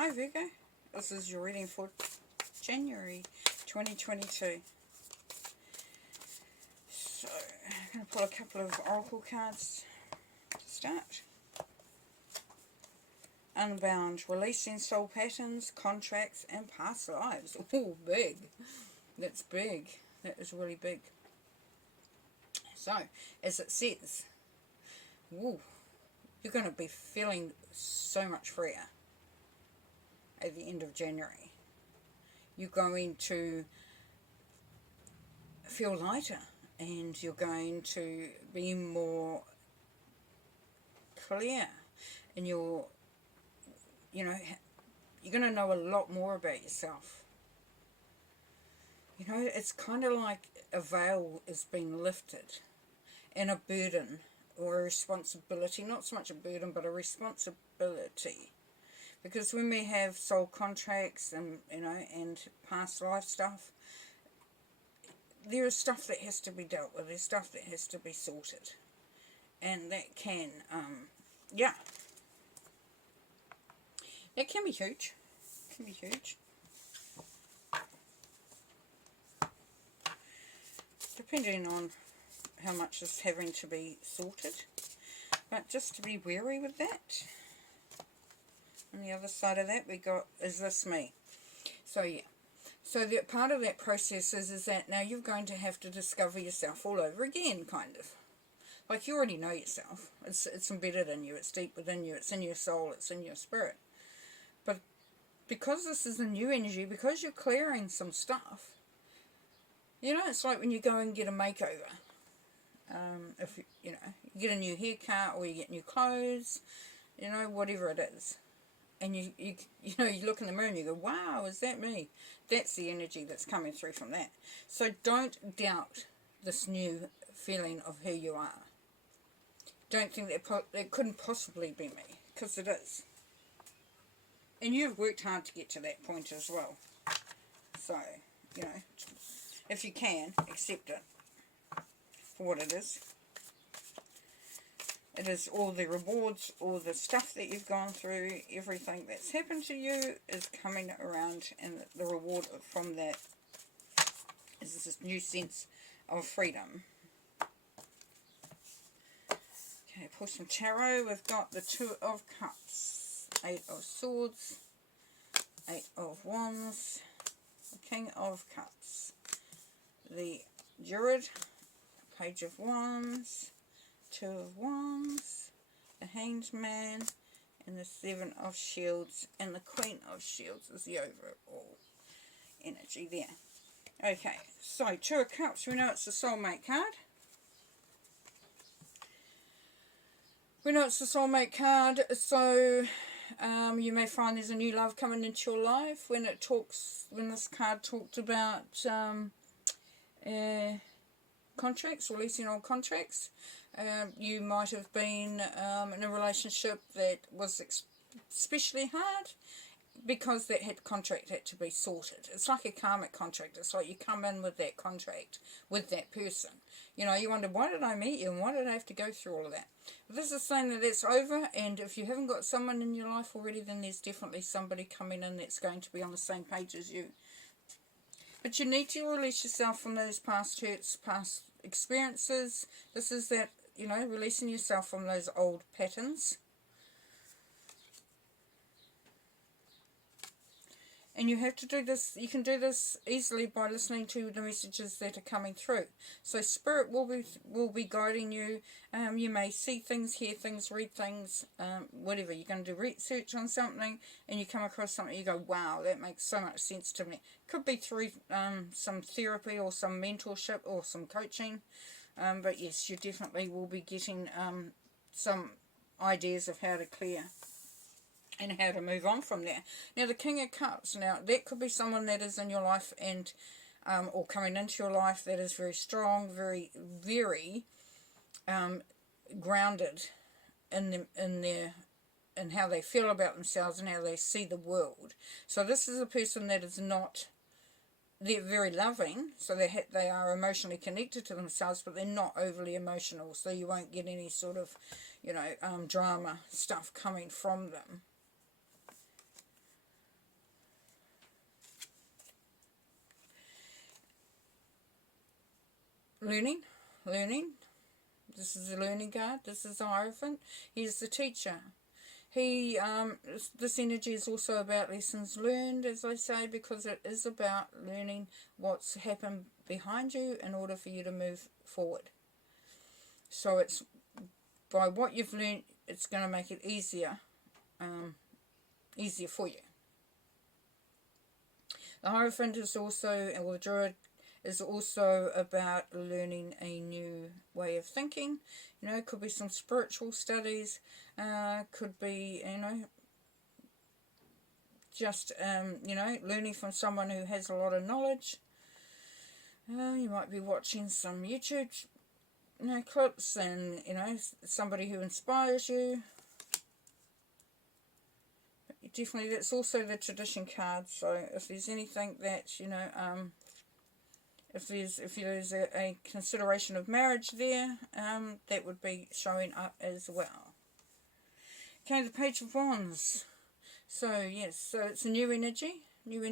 Hi Virgo, this is your reading for January 2022. So, I'm going to pull a couple of oracle cards to start. Unbound, releasing soul patterns, contracts and past lives. Oh, big. That's big. That is really big. So, as it says, woo, you're going to be feeling so much freer at the end of January. You're going to feel lighter and you're going to be more clear and you're going to know a lot more about yourself. You know, it's kind of like a veil is being lifted and a burden or a responsibility, not so much a burden but a responsibility. Because when we have soul contracts and, and past life stuff, there is stuff that has to be dealt with. There's stuff that has to be sorted. And that can, it can be huge. It can be huge. Depending on how much is having to be sorted. But just to be wary with that. On the other side of that we got, is this me? So yeah. So that part of that process is that now you're going to have to discover yourself all over again, kind of. Like you already know yourself. It's embedded in you. It's deep within you. It's in your soul. It's in your spirit. But because this is a new energy, because you're clearing some stuff, it's like when you go and get a makeover. If you get a new haircut or you get new clothes, whatever it is. And you look in the mirror and you go, wow, is that me? That's the energy that's coming through from that. So don't doubt this new feeling of who you are. Don't think that it couldn't possibly be me, because it is. And you've worked hard to get to that point as well. So, if you can, accept it for what it is. It is all the rewards, all the stuff that you've gone through, everything that's happened to you is coming around, and the reward from that is this new sense of freedom. Okay, pull some tarot. We've got the Two of Cups, Eight of Swords, Eight of Wands, the King of Cups, the Druid, Page of Wands, Two of Wands, the Hanged Man, and the Seven of Shields, and the Queen of Shields is the overall energy there. Okay, so Two of Cups, we know it's the soulmate card. We know it's the soulmate card, so you may find there's a new love coming into your life. When this card talked about contracts, releasing old contracts, you might have been in a relationship that was especially hard because that contract had to be sorted. It's like a karmic contract. It's like you come in with that contract with that person. You wonder, why did I meet you and why did I have to go through all of that? But this is saying that it's over, and if you haven't got someone in your life already, then there's definitely somebody coming in that's going to be on the same page as you. But you need to release yourself from those past hurts, past experiences. This is that, releasing yourself from those old patterns. And you have to do this, you can do this easily by listening to the messages that are coming through. So Spirit will be guiding you. You may see things, hear things, read things, whatever. You're going to do research on something and you come across something, you go, wow, that makes so much sense to me. Could be through some therapy or some mentorship or some coaching. But yes, you definitely will be getting some ideas of how to clear and how to move on from there. Now, the King of Cups, now, that could be someone that is in your life and or coming into your life that is very strong, very, very grounded in how they feel about themselves and how they see the world. So this is a person that is not, they're very loving, so they are emotionally connected to themselves, but they're not overly emotional, so you won't get any sort of, drama stuff coming from them. learning. This is the learning card. This is the Hierophant. He's the teacher. This energy is also about lessons learned, as I say, because it is about learning what's happened behind you in order for you to move forward. So it's by what you've learned, it's going to make it easier for you. The Hierophant is also, or the Druid, is also about learning a new way of thinking. You know, it could be some spiritual studies, could be, you know, just, you know, learning from someone who has a lot of knowledge. You might be watching some YouTube, you know, clips, and, you know, somebody who inspires you. But definitely, that's also the tradition card. So if there's anything that, you know, if there's a consideration of marriage there, that would be showing up as well. Okay, the Page of Wands. So yes, so it's a new energy, and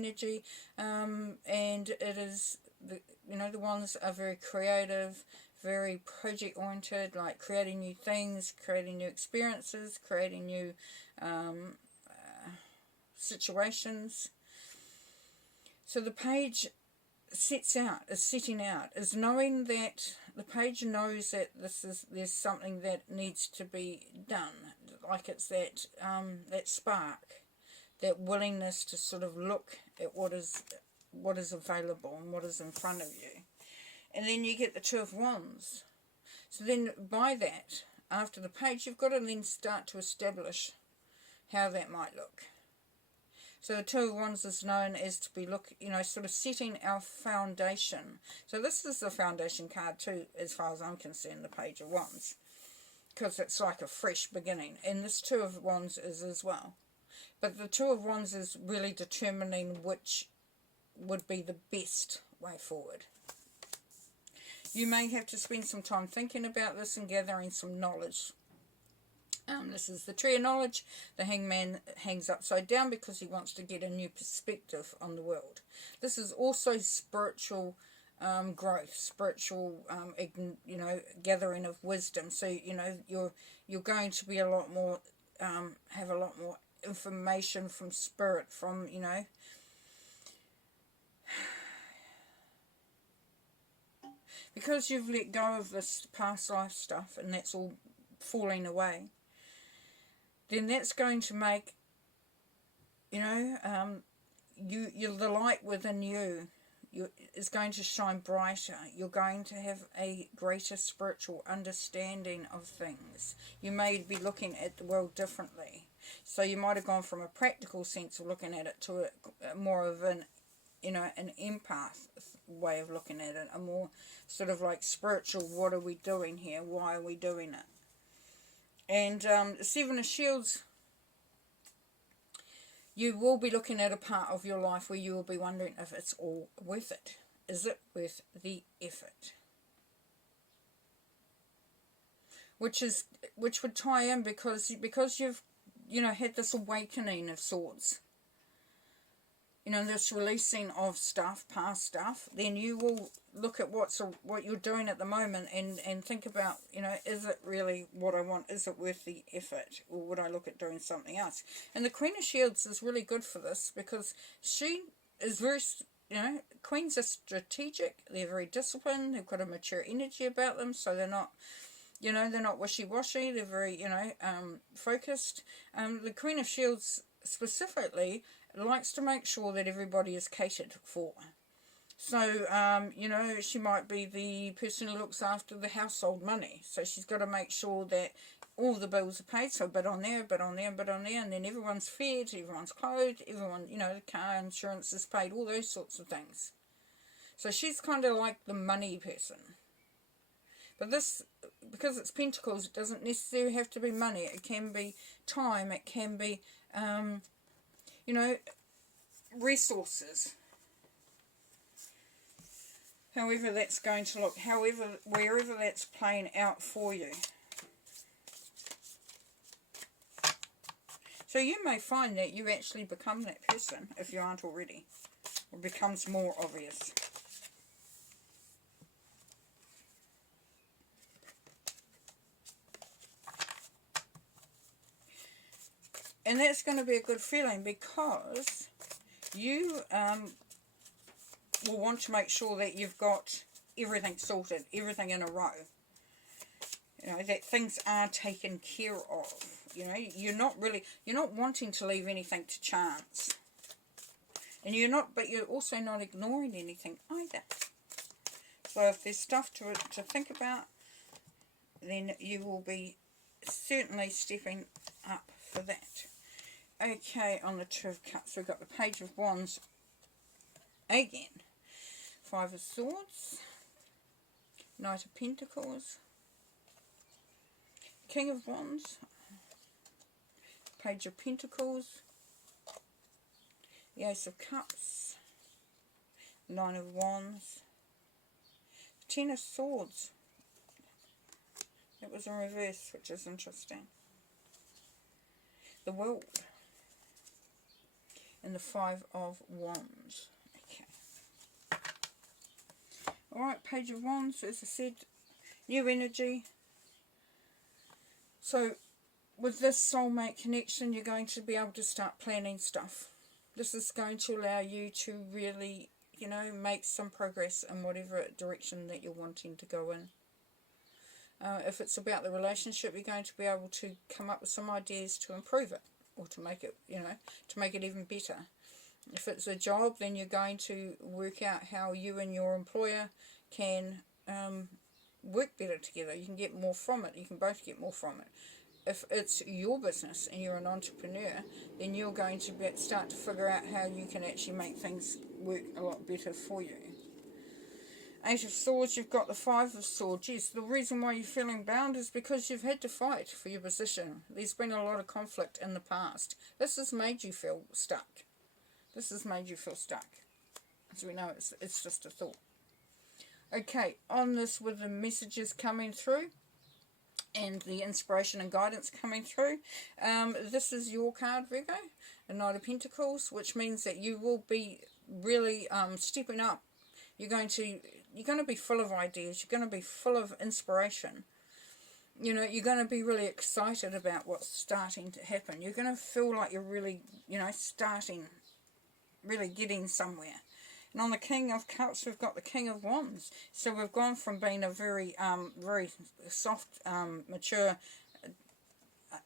it is, the Wands are very creative, very project oriented, like creating new things, creating new experiences, creating new situations. So the Page is knowing that the Page knows that there's something that needs to be done, like it's that that spark, that willingness to sort of look at what is available and what is in front of you. And then you get the Two of Wands. So then by that, after the Page, you've got to then start to establish how that might look. So the Two of Wands is known as to be sort of setting our foundation. So this is the foundation card too, as far as I'm concerned, the Page of Wands, because it's like a fresh beginning. And this Two of Wands is as well. But the Two of Wands is really determining which would be the best way forward. You may have to spend some time thinking about this and gathering some knowledge. This is the Tree of Knowledge. The Hangman hangs upside down because he wants to get a new perspective on the world. This is also spiritual growth, spiritual, gathering of wisdom. So, you're going to be a lot more, have a lot more information from spirit, from, because you've let go of this past life stuff and that's all falling away, then that's going to make, the light within you is going to shine brighter. You're going to have a greater spiritual understanding of things. You may be looking at the world differently. So you might have gone from a practical sense of looking at it to a more of an empath way of looking at it, a more sort of like spiritual, what are we doing here? Why are we doing it? And the Seven of Shields, you will be looking at a part of your life where you will be wondering if it's all worth it. Is it worth the effort? Which would tie in because you've had this awakening of sorts. This releasing of stuff, past stuff, then you will look at what you're doing at the moment and think about, is it really what I want? Is it worth the effort? Or would I look at doing something else? And the Queen of Shields is really good for this because she is very, Queens are strategic, they're very disciplined, they've got a mature energy about them, so they're not, they're not wishy-washy, they're very, focused. The Queen of Shields specifically likes to make sure that everybody is catered for. So, she might be the person who looks after the household money. So she's got to make sure that all the bills are paid. So a bit on there, a bit on there, a bit on there. And then everyone's fed, everyone's clothed, everyone, the car insurance is paid, all those sorts of things. So she's kind of like the money person. But this, because it's Pentacles, it doesn't necessarily have to be money. It can be time. It can be, resources. However that's going to look, wherever that's playing out for you. So you may find that you actually become that person if you aren't already. It becomes more obvious. And that's going to be a good feeling, because you will want to make sure that you've got everything sorted, everything in a row. You know, that things are taken care of. You know, you're not wanting to leave anything to chance. And but you're also not ignoring anything either. So if there's stuff to think about, then you will be certainly stepping up for that. Okay, on the Two of Cups, we've got the Page of Wands again. Five of Swords, Knight of Pentacles, King of Wands, Page of Pentacles, the Ace of Cups, Nine of Wands, Ten of Swords. It was in reverse, which is interesting. The World, and the Five of Wands. Okay. Alright, Page of Wands, as I said, new energy. So, with this soulmate connection, you're going to be able to start planning stuff. This is going to allow you to really, you know, make some progress in whatever direction that you're wanting to go in. If it's about the relationship, you're going to be able to come up with some ideas to improve it, or to make it, you know, to make it even better. If it's a job, then you're going to work out how you and your employer can work better together. You can get more from it. You can both get more from it. If it's your business and you're an entrepreneur, then you're going to start to figure out how you can actually make things work a lot better for you. Eight of Swords, you've got the Five of Swords. Yes, the reason why you're feeling bound is because you've had to fight for your position. There's been a lot of conflict in the past. This has made you feel stuck. This has made you feel stuck. As we know, it's just a thought. Okay, on this, with the messages coming through and the inspiration and guidance coming through, this is your card, Virgo, the Knight of Pentacles, which means that you will be really stepping up. You're going to be full of ideas. You're going to be full of inspiration. You know, you're going to be really excited about what's starting to happen. You're going to feel like you're really, you know, really getting somewhere. And on the King of Cups, we've got the King of Wands. So we've gone from being a very soft, mature,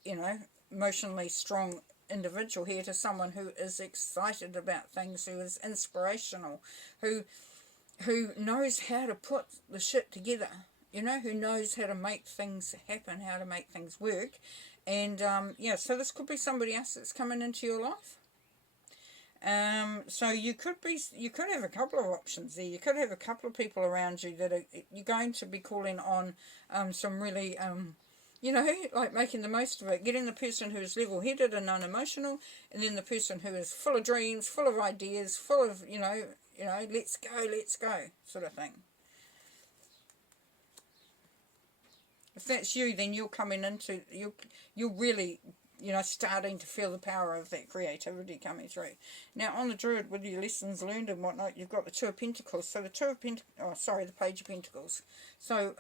you know, emotionally strong individual here to someone who is excited about things, who is inspirational, who knows how to put the shit together, you know, who knows how to make things happen, how to make things work. And, yeah, so this could be somebody else that's coming into your life. So you could have a couple of options there. You could have a couple of people around you that you're going to be calling on some really, you know, like making the most of it, getting the person who is level-headed and unemotional, and then the person who is full of dreams, full of ideas, full of, you know, let's go, sort of thing. If that's you, then you're coming into, you're really, you know, starting to feel the power of that creativity coming through. Now, on the Druid, with your lessons learned and whatnot, you've got the Two of Pentacles. So the the Page of Pentacles. So,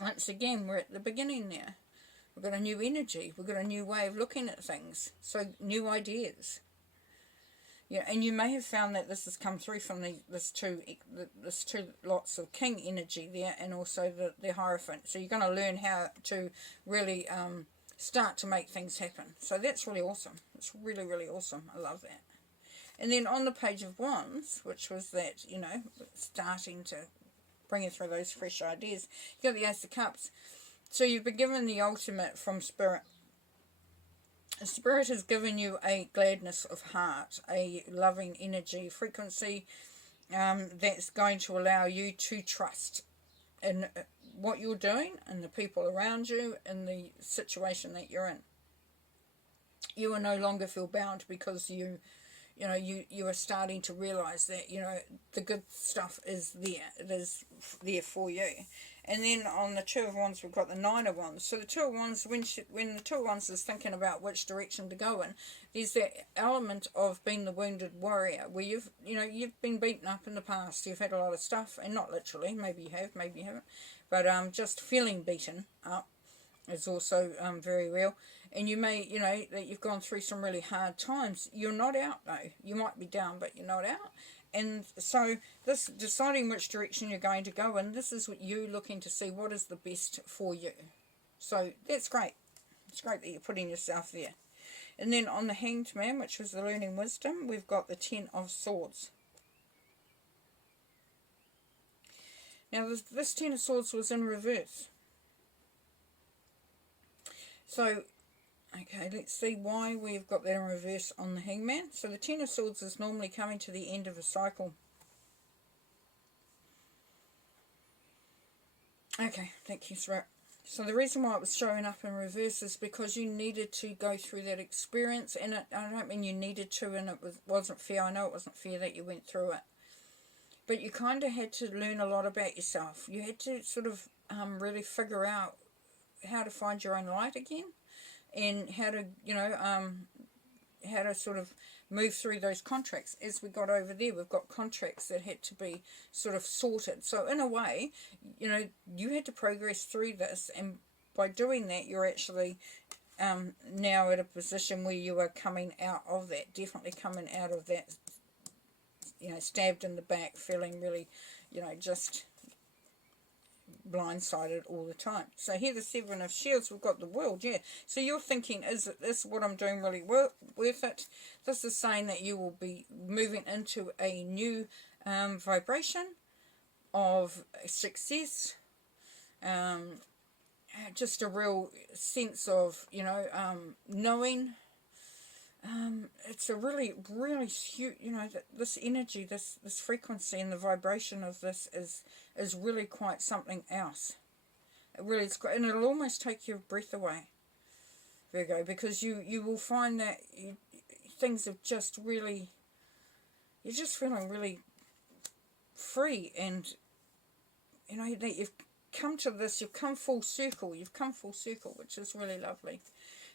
once again, we're at the beginning there. We've got a new energy. We've got a new way of looking at things. So, new ideas. Yeah, and you may have found that this has come through from this two lots of King energy there, and also the Hierophant. So you're going to learn how to really start to make things happen. So that's really awesome. It's really, really awesome. I love that. And then on the Page of Wands, which was that, you know, starting to bring you through those fresh ideas, you got the Ace of Cups. So you've been given the ultimate from Spirit. Spirit has given you a gladness of heart, a loving energy, frequency that's going to allow you to trust in what you're doing and the people around you and the situation that you're in. You will no longer feel bound because you are starting to realize that, you know, the good stuff is there. It is there for you. And then on the Two of Wands, we've got the Nine of Wands. So the Two of Wands, when the Two of Wands is thinking about which direction to go in, there's that element of being the wounded warrior, where you've been beaten up in the past. You've had a lot of stuff, and not literally, maybe you have, maybe you haven't, but just feeling beaten up is also very real. And you may, you know, that you've gone through some really hard times. You're not out though. You might be down, but you're not out. And so this deciding which direction you're going to go in, this is what you looking to see what is the best for you. So that's great. It's great that you're putting yourself there. And then on the Hanged Man, which was the learning wisdom, we've got the Ten of Swords. Now this Ten of Swords was in reverse. So, okay, let's see why we've got that in reverse on the Hangman. So the Ten of Swords is normally coming to the end of a cycle. Okay, thank you, Spirit. So the reason why it was showing up in reverse is because you needed to go through that experience. And I don't mean you needed to and it wasn't fair. I know it wasn't fair that you went through it. But you kind of had to learn a lot about yourself. You had to sort of really figure out how to find your own light again. And how to, you know, how to sort of move through those contracts. As we got over there, we've got contracts that had to be sort of sorted. So in a way, you know, you had to progress through this, and by doing that, you're actually now at a position where you are coming out of that, definitely coming out of that, you know, stabbed in the back, feeling really, you know, just blindsided all the time. So here the Seven of Shields, we've got the World, yeah. So you're thinking, is this what I'm doing really worth it? This is saying that you will be moving into a new vibration of success, just a real sense of, you know, knowing. It's a really, really huge, you know, this energy, this frequency and the vibration of this is really quite something else. It really is, and it'll almost take your breath away, Virgo, because you will find that things have just really, you're just feeling really free, and, you know, that you've come to this, you've come full circle, which is really lovely.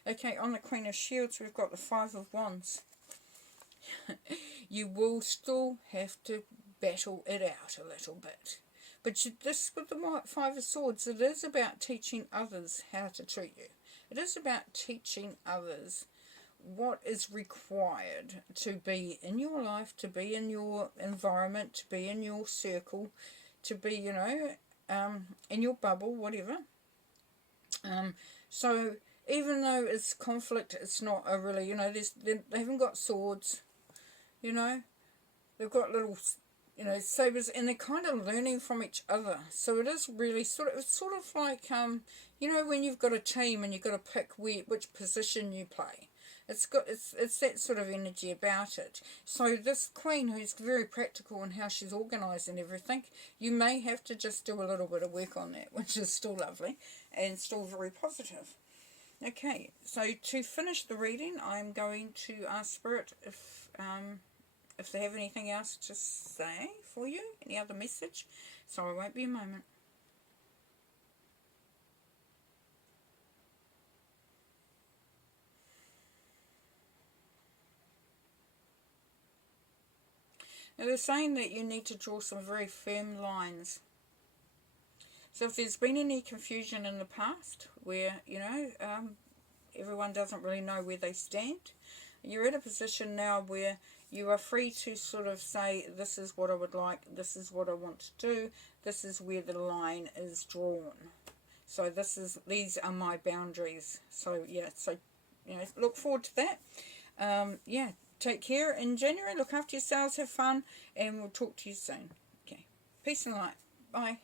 Okay, on the Queen of Shields, we've got the Five of Wands. You will still have to battle it out a little bit. But this, with the Five of Swords, it is about teaching others how to treat you. It is about teaching others what is required to be in your life, to be in your environment, to be in your circle, to be, you know, in your bubble, whatever. So even though it's conflict, it's not a really, you know, they haven't got swords, you know, they've got little, you know, sabers, and they're kind of learning from each other. So it is really it's sort of like, you know, when you've got a team and you've got to pick which position you play. It's that sort of energy about it. So this Queen, who's very practical in how she's organising everything, you may have to just do a little bit of work on that, which is still lovely and still very positive. Okay, so to finish the reading, I'm going to ask Spirit if they have anything else to say for you, any other message. So it won't be a moment. Now they're saying that you need to draw some very firm lines. So if there's been any confusion in the past where, you know, everyone doesn't really know where they stand, you're at a position now where you are free to sort of say, this is what I would like, this is what I want to do, this is where the line is drawn. So these are my boundaries. So yeah, so, you know, look forward to that. Yeah, take care in January, look after yourselves, have fun, and we'll talk to you soon. Okay, peace and light. Bye.